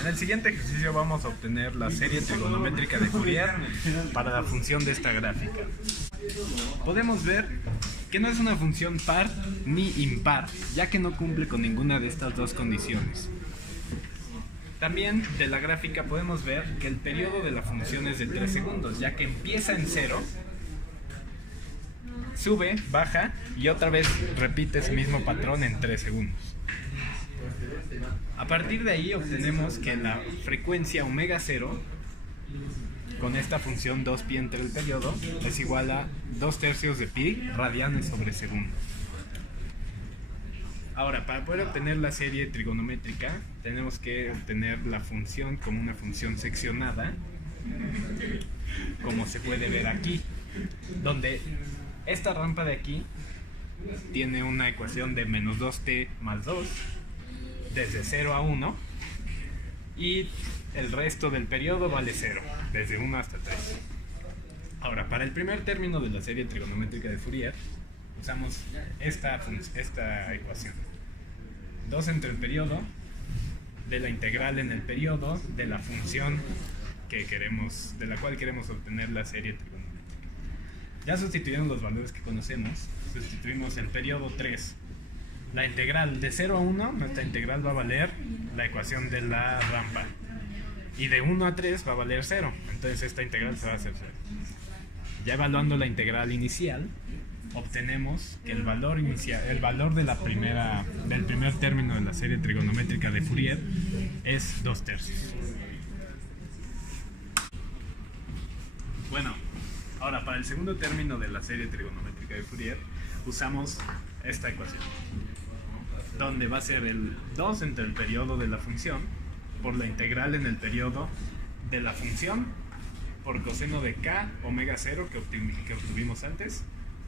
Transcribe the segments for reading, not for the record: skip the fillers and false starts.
En el siguiente ejercicio vamos a obtener la serie trigonométrica de Fourier para la función de esta gráfica. Podemos ver que no es una función par ni impar, ya que no cumple con ninguna de estas dos condiciones. También de la gráfica podemos ver que el periodo de la función es de 3 segundos, ya que empieza en 0, sube, baja y otra vez repite ese mismo patrón en 3 segundos. A partir de ahí obtenemos que la frecuencia omega 0 con esta función 2pi entre el periodo es igual a 2/3 de pi radianes sobre segundo. Ahora, para poder obtener la serie trigonométrica tenemos que obtener la función como una función seccionada, como se puede ver aquí, donde esta rampa de aquí tiene una ecuación de menos 2t más 2 desde 0 a 1 y el resto del periodo vale 0, desde 1 hasta 3. Ahora, para el primer término de la serie trigonométrica de Fourier usamos esta ecuación. 2 entre el periodo de la integral en el periodo de la función de la cual queremos obtener la serie trigonométrica. Ya sustituyendo los valores que conocemos, sustituimos el periodo 3. La integral de 0 a 1, nuestra integral va a valer la ecuación de la rampa. Y de 1 a 3 va a valer 0. Entonces esta integral se va a hacer 0. Ya evaluando la integral inicial, obtenemos que el valor inicial, el valor de del primer término de la serie trigonométrica de Fourier es 2/3. Bueno, ahora para el segundo término de la serie trigonométrica de Fourier usamos esta ecuación, donde va a ser el 2 entre el periodo de la función por la integral en el periodo de la función por coseno de k omega 0 que obtuvimos antes,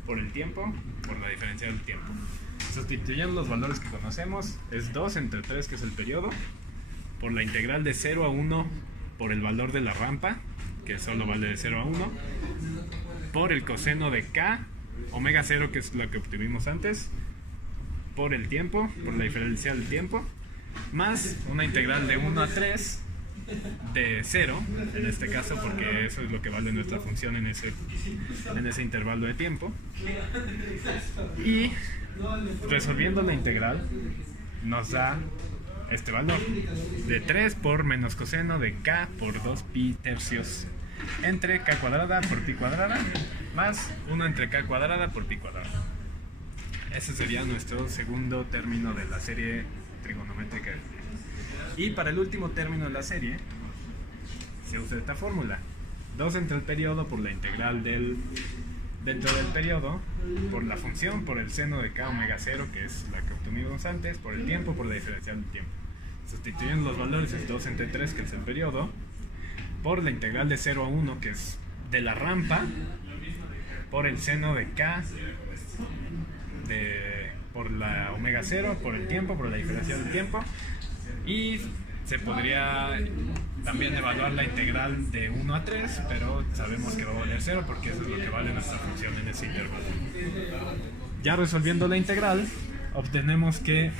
por el tiempo, por la diferencia del tiempo. Sustituyendo los valores que conocemos, es 2 entre 3, que es el periodo, por la integral de 0 a 1 por el valor de la rampa, que solo vale de 0 a 1, por el coseno de k omega 0, que es lo que obtuvimos antes, por el tiempo, por la diferencia del tiempo, más una integral de 1 a 3 de 0, en este caso, porque eso es lo que vale nuestra función en ese intervalo de tiempo. Y resolviendo la integral nos da este valor de 3 por menos coseno de k por 2pi tercios entre k cuadrada por pi cuadrada más 1 entre k cuadrada por pi cuadrada. Ese sería nuestro segundo término de la serie trigonométrica. Y para el último término de la serie se usa esta fórmula: 2 entre el periodo por la integral dentro del periodo, por la función, por el seno de k omega 0, que es la que obtuvimos antes, por el tiempo, por la diferencial del tiempo. Sustituyendo los valores es 2 entre 3, que es el periodo, por la integral de 0 a 1, que es de la rampa, por el seno de k por la omega 0, por el tiempo, por la diferencia del tiempo. Y se podría también evaluar la integral de 1 a 3, pero sabemos que va a valer 0 porque eso es lo que vale nuestra función en ese intervalo. Ya resolviendo la integral, obtenemos que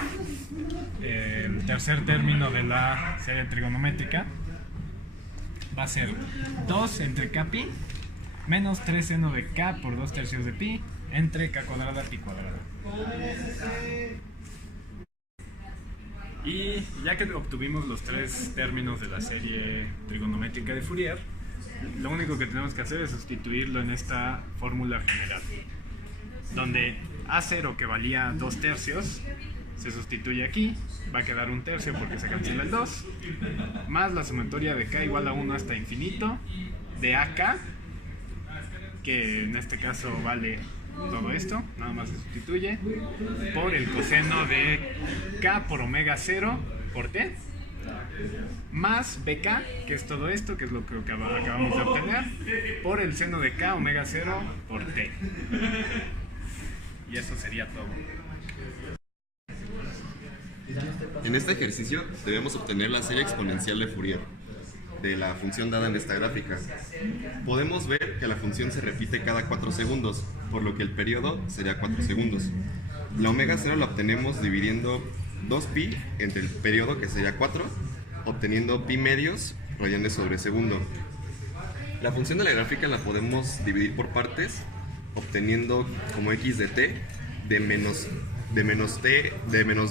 el tercer término de la serie trigonométrica va a ser 2 entre kpi menos 3 seno de k por 2/3 de pi entre k cuadrada pi cuadrada. Y ya que obtuvimos los tres términos de la serie trigonométrica de Fourier, lo único que tenemos que hacer es sustituirlo en esta fórmula general, donde A0, que valía 2/3, se sustituye aquí, va a quedar 1/3 porque se cancela el 2, más la sumatoria de k igual a 1 hasta infinito de AK, que en este caso vale todo esto, nada más se sustituye, por el coseno de k por omega 0 por t, más bk, que es todo esto, que es lo que acabamos de obtener, por el seno de k omega 0 por t. Y eso sería todo. En este ejercicio debemos obtener la serie exponencial de Fourier de la función dada en esta gráfica. Podemos ver que la función se repite cada 4 segundos, por lo que el periodo sería 4 segundos. La omega 0 la obtenemos dividiendo 2pi entre el periodo, que sería 4, obteniendo pi medios radianes sobre segundo. La función de la gráfica la podemos dividir por partes, obteniendo como x de t de menos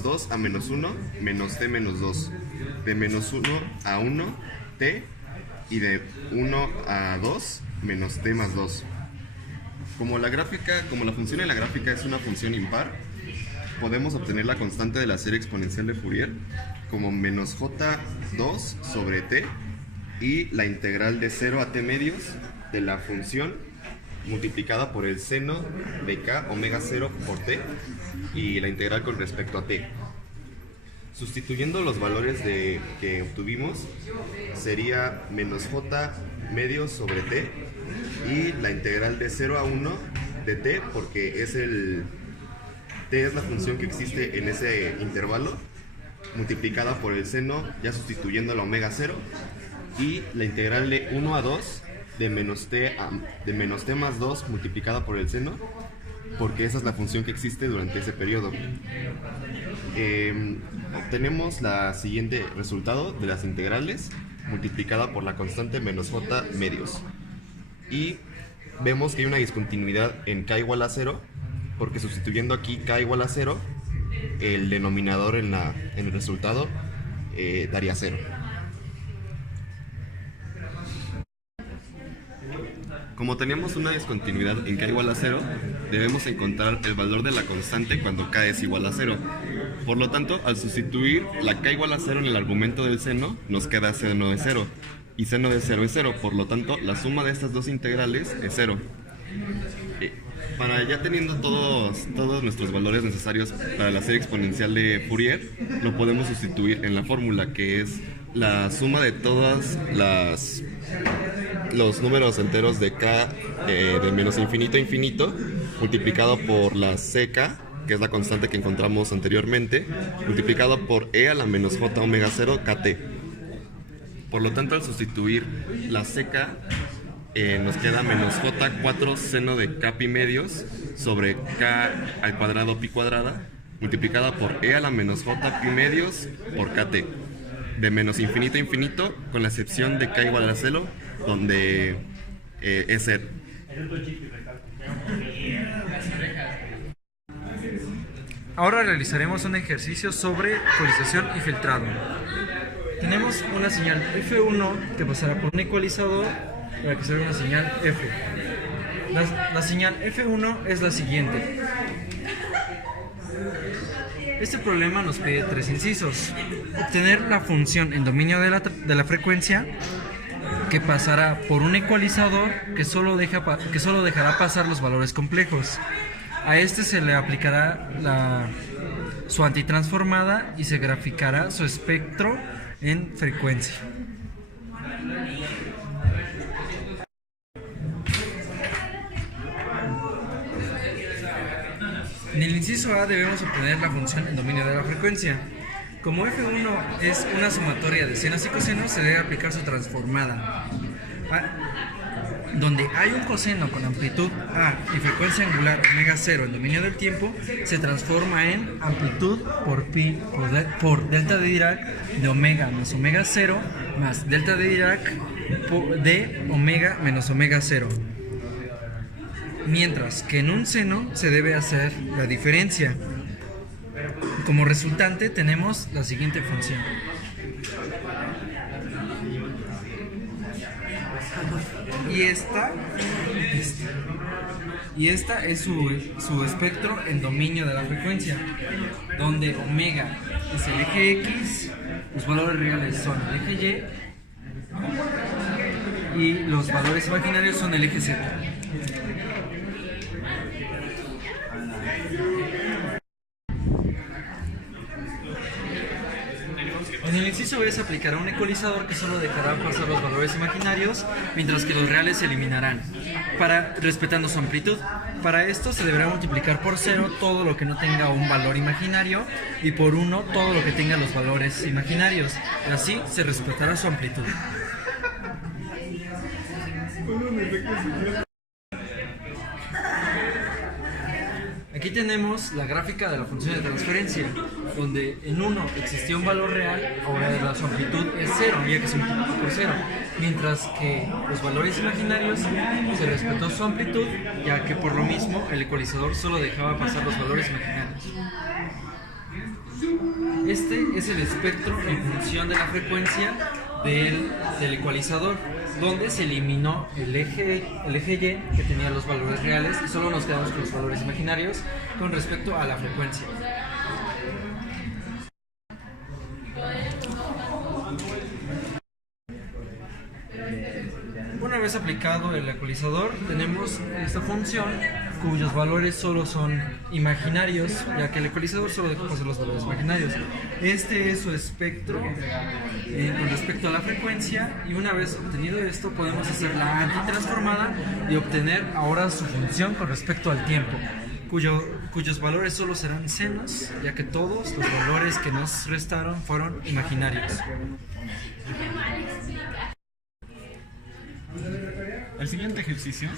2 a menos 1 menos t menos 2, de menos 1 a 1 t y de 1 a 2 menos t más 2. Como la función de la gráfica es una función impar, podemos obtener la constante de la serie exponencial de Fourier como menos j2 sobre t y la integral de 0 a t medios de la función multiplicada por el seno de k omega 0 por t y la integral con respecto a t. Sustituyendo los valores que obtuvimos, sería menos j medios sobre t y la integral de 0 a 1 de t, porque t es la función que existe en ese intervalo, multiplicada por el seno, ya sustituyendo la omega 0, y la integral de 1 a 2 de menos t más 2 multiplicada por el seno, porque esa es la función que existe durante ese periodo. Obtenemos la siguiente resultado de las integrales multiplicada por la constante menos j medios, y vemos que hay una discontinuidad en k igual a 0, porque sustituyendo aquí k igual a 0, el denominador en el resultado daría 0. Como tenemos una discontinuidad en k igual a 0, debemos encontrar el valor de la constante cuando k es igual a 0. Por lo tanto, al sustituir la k igual a 0 en el argumento del seno, nos queda seno de 0. Y seno de 0 es 0, por lo tanto, la suma de estas dos integrales es 0. Para ya teniendo todos nuestros valores necesarios para la serie exponencial de Fourier, lo podemos sustituir en la fórmula, que es la suma de todos los números enteros de k de menos infinito a infinito, multiplicado por la ck, que es la constante que encontramos anteriormente, multiplicado por e a la menos j omega 0 kt. Por lo tanto, al sustituir la ck, nos queda menos j4 seno de k pi medios sobre k al cuadrado pi cuadrada, multiplicada por e a la menos j pi medios por kt, de menos infinito a infinito, con la excepción de k igual a 0, donde es 0. Ahora realizaremos un ejercicio sobre ecualización y filtrado. Tenemos una señal F1 que pasará por un ecualizador para que se vea una señal F. La señal F1 es la siguiente. Este problema nos pide tres incisos. Obtener la función en dominio de la frecuencia, que pasará por un ecualizador que solo dejará pasar los valores complejos. A este se le aplicará su antitransformada y se graficará su espectro en frecuencia. En el inciso A debemos obtener la función en dominio de la frecuencia. Como F1 es una sumatoria de senos y cosenos, se debe aplicar su transformada. Donde hay un coseno con amplitud A y frecuencia angular omega 0 en dominio del tiempo, se transforma en amplitud por pi por delta de Dirac de omega más omega 0 más delta de Dirac de omega menos omega 0. Mientras que en un seno se debe hacer la diferencia. Como resultante tenemos la siguiente función. Y esta es su espectro en dominio de la frecuencia, donde omega es el eje X, los valores reales son el eje Y y los valores imaginarios son el eje Z. En el inciso B se aplicará un ecualizador que solo dejará pasar los valores imaginarios, mientras que los reales se eliminarán, respetando su amplitud. Para esto se deberá multiplicar por 0 todo lo que no tenga un valor imaginario y por 1 todo lo que tenga los valores imaginarios. Así se respetará su amplitud. Aquí tenemos la gráfica de la función de transferencia, donde en uno existía un valor real, ahora su amplitud es 0, ya que se multiplica por 0, mientras que los valores imaginarios se respetó su amplitud, ya que por lo mismo el ecualizador solo dejaba pasar los valores imaginarios. Este es el espectro en función de la frecuencia del ecualizador, donde se eliminó el eje Y que tenía los valores reales y solo nos quedamos con los valores imaginarios con respecto a la frecuencia. Una vez aplicado el ecualizador, tenemos esta función cuyos valores solo son imaginarios, ya que el ecualizador solo deja pasar los valores imaginarios. Este es su espectro con respecto a la frecuencia, y una vez obtenido esto podemos hacer la antitransformada y obtener ahora su función con respecto al tiempo, cuyos valores solo serán senos, ya que todos los valores que nos restaron fueron imaginarios. El siguiente ejercicio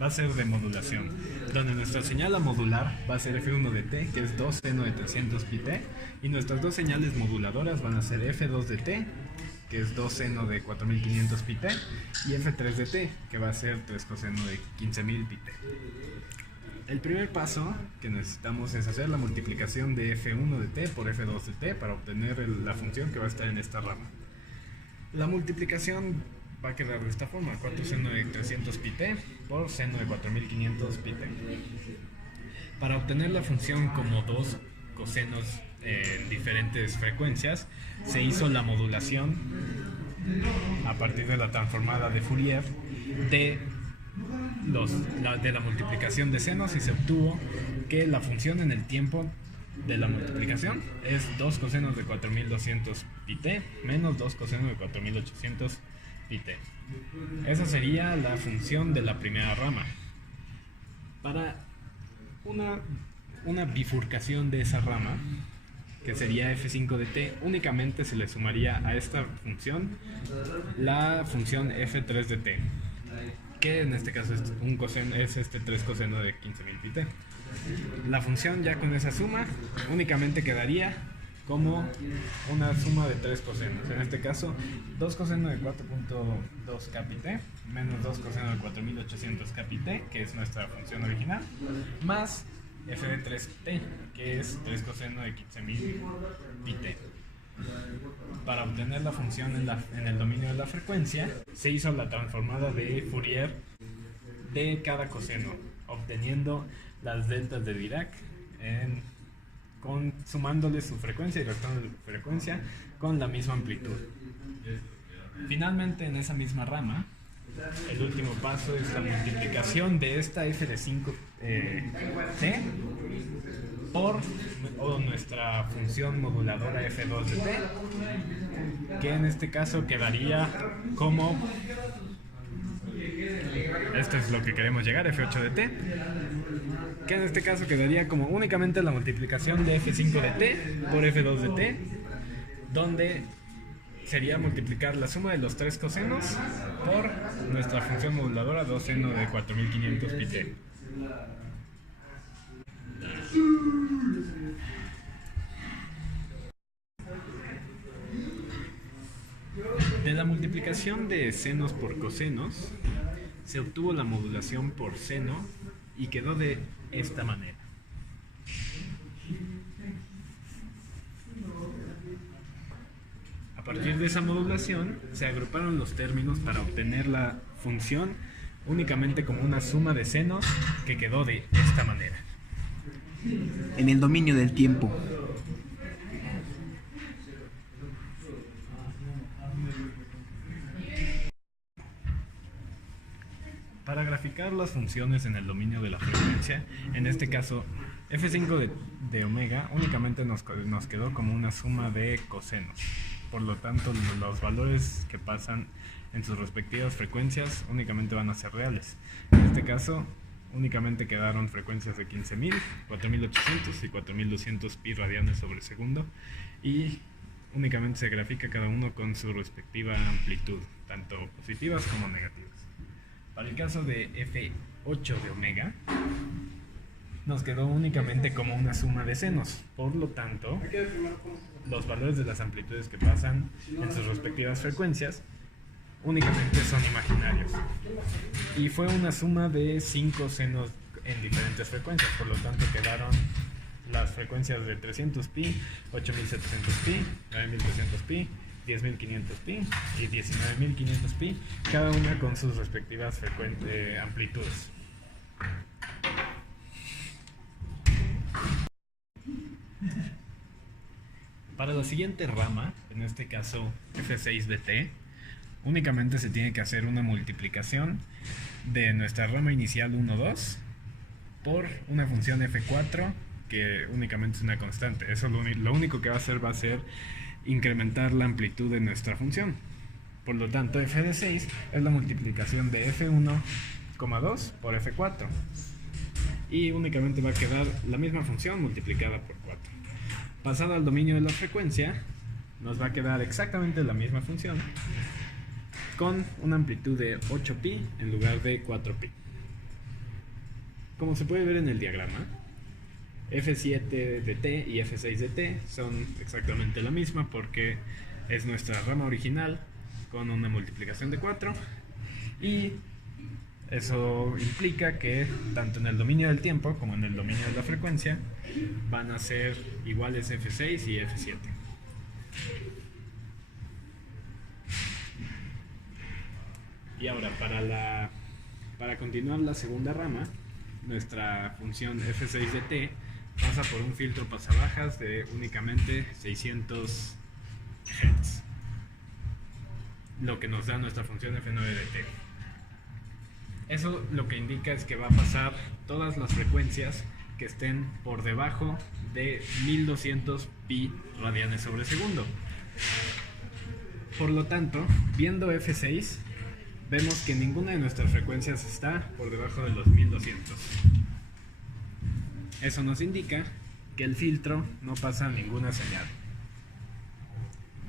va a ser de modulación, donde nuestra señal a modular va a ser F1 de t, que es 2 seno de 300 pi t, y nuestras dos señales moduladoras van a ser F2 de t, que es 2 seno de 4500 pi t, y F3 de t, que va a ser 3 coseno de 15000 pi t. El primer paso que necesitamos es hacer la multiplicación de F1 de t por F2 de t para obtener la función que va a estar en esta rama. La multiplicación va a quedar de esta forma: 4 seno de 300 pi t por seno de 4500 pi t. Para obtener la función como dos cosenos en diferentes frecuencias, se hizo la modulación a partir de la transformada de Fourier de la multiplicación de senos, y se obtuvo que la función en el tiempo de la multiplicación es 2 cosenos de 4200 pi t menos 2 cosenos de 4800 pi t. Esa sería la función de la primera rama. Para una bifurcación de esa rama, que sería F5 de t, únicamente se le sumaría a esta función la función F3 de t, que en este caso es este 3 coseno de 15000 pi t. La función, ya con esa suma, únicamente quedaría como una suma de 3 cosenos. En este caso, 2 coseno de 4.2 k pi t menos 2 coseno de 4800 k pi t, que es nuestra función original, más f de 3t, que es 3 coseno de 15000 pi t. Para obtener la función en el dominio de la frecuencia, se hizo la transformada de Fourier de cada coseno, obteniendo las deltas de Dirac sumándole su frecuencia y restando su frecuencia con la misma amplitud. Finalmente, en esa misma rama, el último paso es la multiplicación de esta f de 5t por nuestra función moduladora F2 de t, que en este caso quedaría como, esto es lo que queremos llegar, F8 de t, que en este caso quedaría como únicamente la multiplicación de F5 de t por F2 de t, donde sería multiplicar la suma de los 3 cosenos por nuestra función moduladora 2 seno de 4500 pi t. De la multiplicación de senos por cosenos, se obtuvo la modulación por seno y quedó de esta manera. A partir de esa modulación, se agruparon los términos para obtener la función únicamente como una suma de senos, que quedó de esta manera. En el dominio del tiempo. Para graficar las funciones en el dominio de la frecuencia, en este caso f5 de omega únicamente nos quedó como una suma de cosenos. Por lo tanto, los valores que pasan en sus respectivas frecuencias únicamente van a ser reales. En este caso, únicamente quedaron frecuencias de 15000, 4800 y 4200 pi radianes sobre segundo, y únicamente se grafica cada uno con su respectiva amplitud, tanto positivas como negativas. Para el caso de f8 de omega, nos quedó únicamente como una suma de senos. Por lo tanto, los valores de las amplitudes que pasan en sus respectivas frecuencias únicamente son imaginarios. Y fue una suma de 5 senos en diferentes frecuencias, por lo tanto quedaron las frecuencias de 300pi, 8700pi, 9300pi, 10500pi y 19500pi, cada una con sus respectivas amplitudes. Para la siguiente rama, en este caso f6 de t, únicamente se tiene que hacer una multiplicación de nuestra rama inicial 1, 2 por una función f4 que únicamente es una constante. Eso lo único que va a hacer incrementar la amplitud de nuestra función. Por lo tanto, f de 6 es la multiplicación de f1, 2 por f4. Y únicamente va a quedar la misma función multiplicada por 4. Pasada al dominio de la frecuencia, nos va a quedar exactamente la misma función con una amplitud de 8pi en lugar de 4pi. Como se puede ver en el diagrama, f7 de t y f6 de t son exactamente la misma porque es nuestra rama original con una multiplicación de 4, y eso implica que tanto en el dominio del tiempo como en el dominio de la frecuencia van a ser iguales f6 y f7. Y ahora para continuar la segunda rama, nuestra función f6 de t pasa por un filtro pasabajas de únicamente 600 Hz, lo que nos da nuestra función f9 de t. Eso lo que indica es que va a pasar todas las frecuencias que estén por debajo de 1200 pi radianes sobre segundo. Por lo tanto, viendo f6, vemos que ninguna de nuestras frecuencias está por debajo de los 1200. Eso nos indica que el filtro no pasa ninguna señal.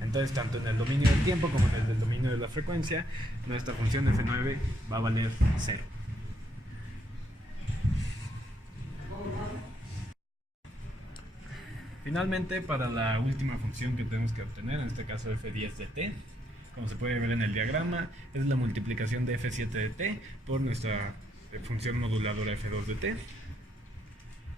Entonces, tanto en el dominio del tiempo como en el del dominio de la frecuencia, nuestra función f9 va a valer 0. Finalmente, para la última función que tenemos que obtener, en este caso f10 de t, como se puede ver en el diagrama, es la multiplicación de f7 de t por nuestra función moduladora f2 de t.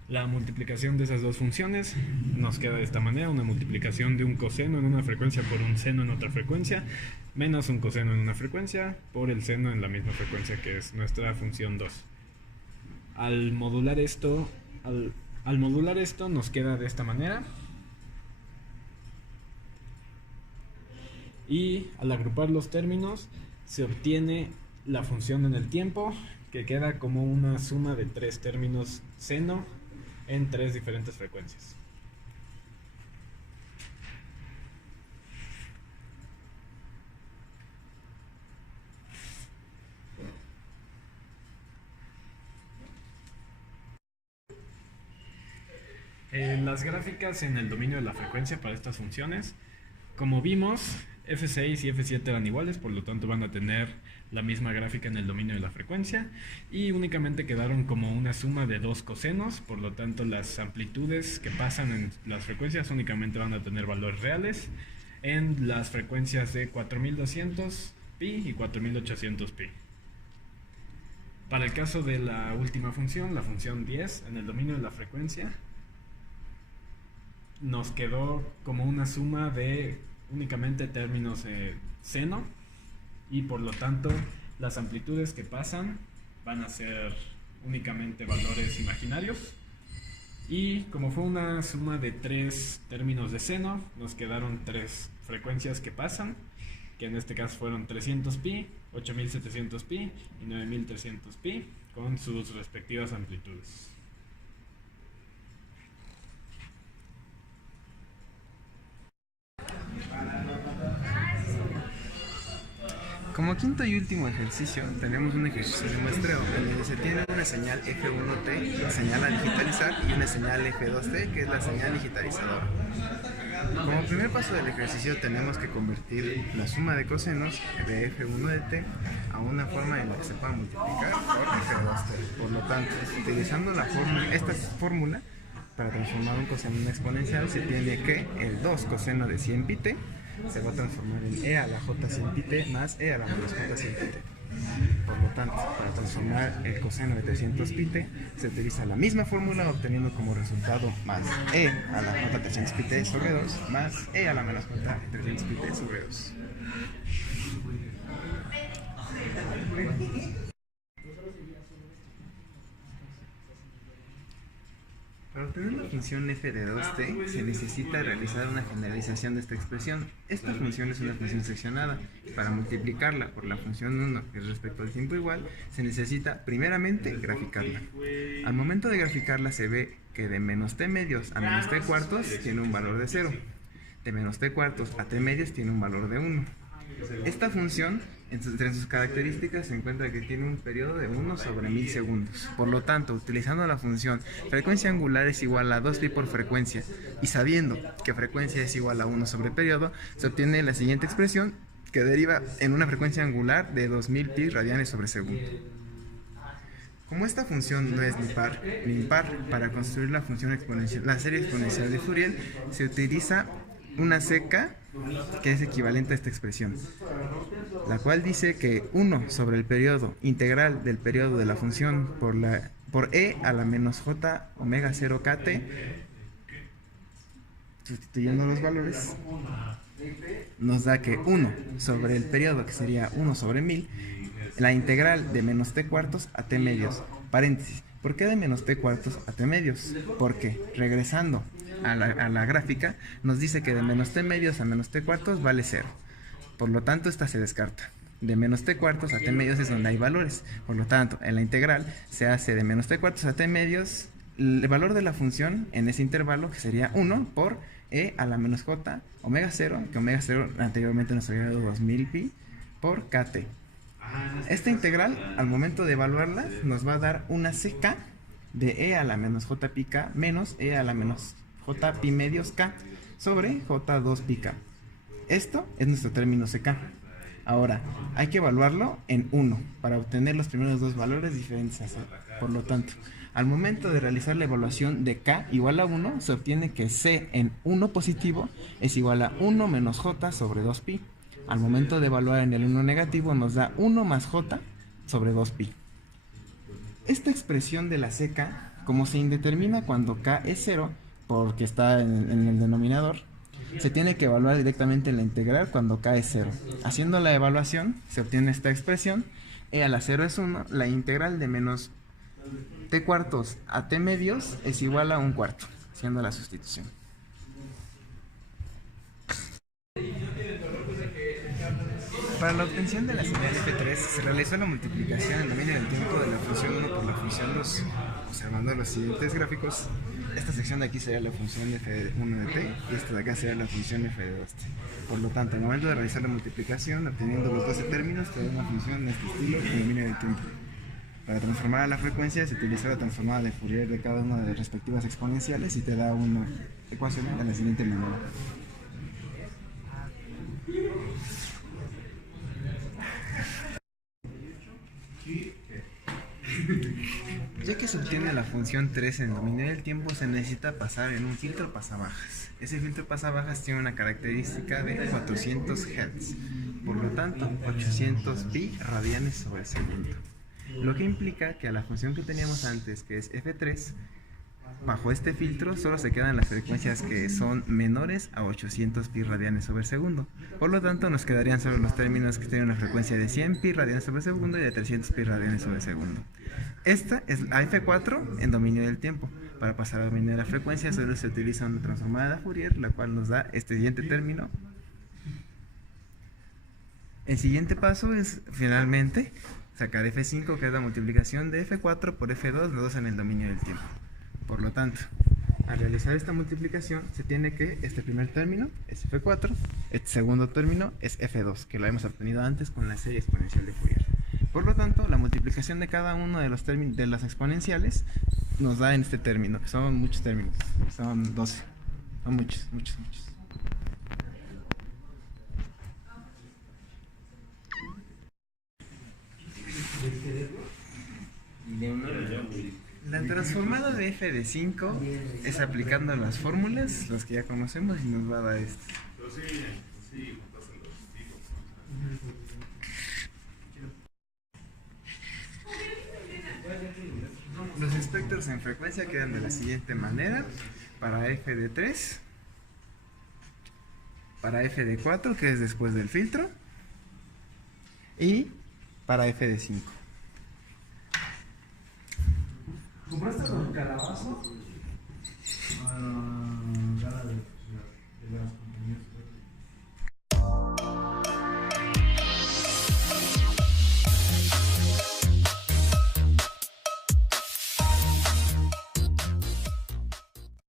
La multiplicación de esas dos funciones nos queda de esta manera: una multiplicación de un coseno en una frecuencia por un seno en otra frecuencia, menos un coseno en una frecuencia por el seno en la misma frecuencia, que es nuestra función 2. Al modular esto nos queda de esta manera, y al agrupar los términos se obtiene la función en el tiempo, que queda como una suma de 3 términos seno en 3 diferentes frecuencias. Las gráficas en el dominio de la frecuencia para estas funciones, como vimos, f6 y f7 eran iguales, por lo tanto van a tener la misma gráfica en el dominio de la frecuencia, y únicamente quedaron como una suma de 2 cosenos, por lo tanto las amplitudes que pasan en las frecuencias únicamente van a tener valores reales en las frecuencias de 4200 pi y 4800 pi. Para el caso de la última función, la función 10, en el dominio de la frecuencia, nos quedó como una suma de únicamente términos seno, y por lo tanto las amplitudes que pasan van a ser únicamente valores imaginarios, y como fue una suma de 3 términos de seno, nos quedaron 3 frecuencias que pasan, que en este caso fueron 300 pi, 8700 pi y 9300 pi, con sus respectivas amplitudes. Como quinto y último ejercicio, tenemos un ejercicio de muestreo en donde se tiene una señal F1T, la señal a digitalizar, y una señal F2T, que es la señal digitalizadora. Como primer paso del ejercicio tenemos que convertir la suma de cosenos de f1 de t a una forma en la que se pueda multiplicar por f2t. Por lo tanto, utilizando esta fórmula, para transformar un coseno en una exponencial se tiene que el 2 coseno de 100 pi t se va a transformar en e a la j 100 pi t más e a la menos j 100 pi t. Por lo tanto, para transformar el coseno de 300 pi t se utiliza la misma fórmula, obteniendo como resultado más e a la j 300 pi t sobre 2 más e a la menos j 300 pi t sobre 2. Para obtener la función f de 2t se necesita realizar una generalización de esta expresión. Esta función es una función seccionada. Para multiplicarla por la función 1, que es respecto al tiempo igual, se necesita primeramente graficarla. Al momento de graficarla se ve que de menos t medios a menos t cuartos tiene un valor de 0. De menos t cuartos a t medios tiene un valor de 1. Esta función, entre sus características, se encuentra que tiene un periodo de 1 sobre 1000 segundos. Por lo tanto, utilizando la función frecuencia angular es igual a 2pi por frecuencia y sabiendo que frecuencia es igual a 1 sobre periodo, se obtiene la siguiente expresión que deriva en una frecuencia angular de 2000 pi radianes sobre segundo. Como esta función no es ni par ni impar, para construir la función exponencial, la serie exponencial de Fourier, se utiliza una seca que es equivalente a esta expresión, la cual dice que 1 sobre el periodo integral del periodo de la función por e a la menos j omega 0 kt, sustituyendo los valores, nos da que 1 sobre el periodo, que sería 1 sobre 1000, la integral de menos t cuartos a t medios, paréntesis. ¿Por qué de menos t cuartos a t medios? Porque, regresando a la gráfica, nos dice que de menos t medios a menos t cuartos vale 0. Por lo tanto, esta se descarta. De menos t cuartos a t medios es donde hay valores. Por lo tanto, en la integral se hace de menos t cuartos a t medios el valor de la función en ese intervalo, que sería 1 por e a la menos j omega 0, que omega 0 anteriormente nos había dado 2000 pi, por kt. Esta integral, al momento de evaluarla, nos va a dar una ck de e a la menos j pi k menos e a la menos j pi medios k sobre j2 pi k. Esto es nuestro término ck. Ahora, hay que evaluarlo en 1 para obtener los primeros dos valores diferentes a 0. Por lo tanto, al momento de realizar la evaluación de k igual a 1, se obtiene que c en 1 positivo es igual a 1 menos j sobre 2pi. Al momento de evaluar en el 1 negativo nos da 1 más j sobre 2pi. Esta expresión de la ck, como se indetermina cuando k es 0, porque está en el denominador, se tiene que evaluar directamente en la integral cuando k es 0. Haciendo la evaluación se obtiene esta expresión, e a la 0 es 1, la integral de menos t cuartos a t medios es igual a 1 cuarto, haciendo la sustitución. Para la obtención de la señal f3 se realizó la multiplicación en dominio del tiempo de la función 1 por la función 2, observando los siguientes gráficos. Esta sección de aquí sería la función f1 de t y esta de acá sería la función f de 2t. Por lo tanto, al momento de realizar la multiplicación, obteniendo los 12 términos, te da una función de este estilo en dominio del tiempo. Para transformar a la frecuencia se utiliza la transformada de Fourier de cada una de las respectivas exponenciales y te da una ecuación de la siguiente manera. Ya que se obtiene la función 3 en dominio del tiempo, se necesita pasar en un filtro pasabajas. Ese filtro pasabajas tiene una característica de 400 Hz, por lo tanto 800 pi radianes sobre segundo. Lo que implica que a la función que teníamos antes, que es f3, bajo este filtro solo se quedan las frecuencias que son menores a 800 pi radianes sobre segundo. Por lo tanto, nos quedarían solo los términos que tienen una frecuencia de 100 pi radianes sobre segundo y de 300 pi radianes sobre segundo. Esta es la f4 en dominio del tiempo. Para pasar a dominio de la frecuencia solo se utiliza una transformada de Fourier, la cual nos da este siguiente término. El siguiente paso es finalmente sacar f5, que es la multiplicación de f4 por f2, los dos en el dominio del tiempo. Por lo tanto, al realizar esta multiplicación se tiene que este primer término es f4, este segundo término es f2, que lo hemos obtenido antes con la serie exponencial de Fourier. Por lo tanto, la multiplicación de cada uno de los términos de las exponenciales nos da en este término, que son muchos términos, son 12, son muchos. transformado de f de 5 es aplicando las fórmulas, las que ya conocemos, y nos va a dar esto. Los espectros en frecuencia quedan de la siguiente manera: para f de 3, para f de 4, que es después del filtro, y para f de 5. ¿Compraste los calabazos?